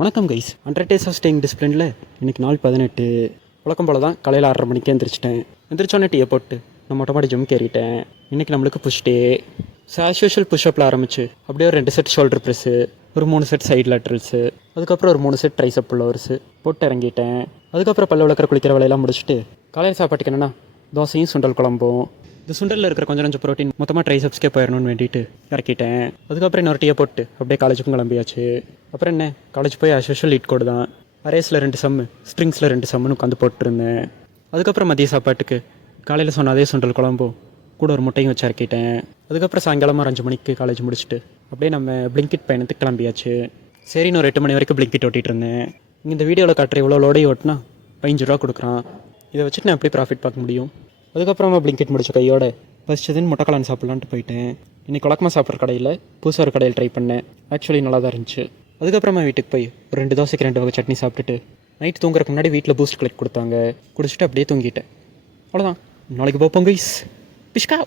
வணக்கம் guys. 100 days of staying டிசிப்ளினில் இன்றைக்கி நாள் 18. வழக்கம் போல் தான் காலையில் 6:30 மணிக்கு எழுந்திரிச்சிட்டேன். எந்திரிச்சோன்னே டீயை போட்டு நான் மொட்டை மாடி ஜிம் ஏறிட்டேன். இன்றைக்கி நம்மளுக்கு புஷ் டே. ஆஸ் யூஷுவல் புஷ்அப்பில் ஆரம்பிச்சு அப்படியே ஒரு 2 செட் ஷோல்டர் ப்ரெஸ்ஸு, ஒரு 3 செட் சைட் லேட்ரல்ஸு, அதுக்கப்புறம் ஒரு 3 செட் ட்ரைசப் புல்லோவர்ஸு போட்டு இறங்கிட்டேன். அதுக்கப்புறம் பல்ல விளக்கிற குளிக்கிற வேலையெல்லாம் முடிச்சுட்டு காலையில் சாப்பாட்டுக்கு என்னென்னா தோசையும் சுண்டல் குழம்பும். இந்த சுண்டலில் இருக்கிற கொஞ்சம் ப்ரோட்டீன் மொத்தமாக ட்ரைசப்ஸ்க்கே போயிடணும்னு வேண்டிட்டு இறக்கிட்டேன். அதுக்கப்புறம் இன்னொரு டீயை போட்டு அப்படியே காலேஜுக்கும் கிளம்பியாச்சு. அப்புறம் என்ன, காலேஜ் போய் ஆஸ் யூஷுவல் லீட் கோடு தான். அரேஸில் 2 சம்மு, ஸ்ட்ரிங்ஸில் 2 சம்முன்னு உட்காந்து போட்டுருந்தேன். அதுக்கப்புறம் மதிய சாப்பாட்டுக்கு காலையில் சொன்ன அதே சுண்டல் குழம்பும் கூட ஒரு முட்டையும் வச்சு இறக்கிட்டேன். அதுக்கப்புறம் சாயங்காலமாக 5 மணிக்கு காலேஜ் முடிச்சுட்டு அப்படியே நம்ம பிளிங்கிட் பயணத்துக்கு கிளம்பியாச்சு. சரி, ஒரு 8 மணி வரைக்கும் பிளிங்கிட் ஓட்டிகிட்டு இருந்தேன். இந்த வீடியோவில் காட்டுற இவ்வளோ லோடையும் ஓட்டினா 15 ரூபா கொடுக்குறான். இதை வச்சுட்டு நான் எப்படி ப்ராஃபிட் பார்க்க முடியும்? அதுக்கப்புறமா பிளிங்கிட் முடிச்ச கையோட ஃபஸ்ட்டு முட்டைக்கலான் சாப்பிட்லான்ட்டு போயிட்டேன். இன்றைக்கி வழக்கமாக சாப்பிட்ற கடையில் புதுசாக ஒரு கடையில் ட்ரை பண்ணேன். ஆக்சுவலி நல்லா தான் இருந்துச்சு. அதுக்கப்புறமா வீட்டுக்கு போய் ஒரு 2 தோசைக்கு 2 வகை சட்னி சாப்பிட்டுட்டு நைட்டு தூங்குறதுக்கு முன்னாடி வீட்டில் பூஸ்ட் கலெக்ட் கொடுத்தாங்க. குடிச்சிட்டு அப்படியே தூங்கிட்டேன். அவ்வளோதான். நாளைக்கு பார்ப்போம் கைஸ். பிஷ்கா.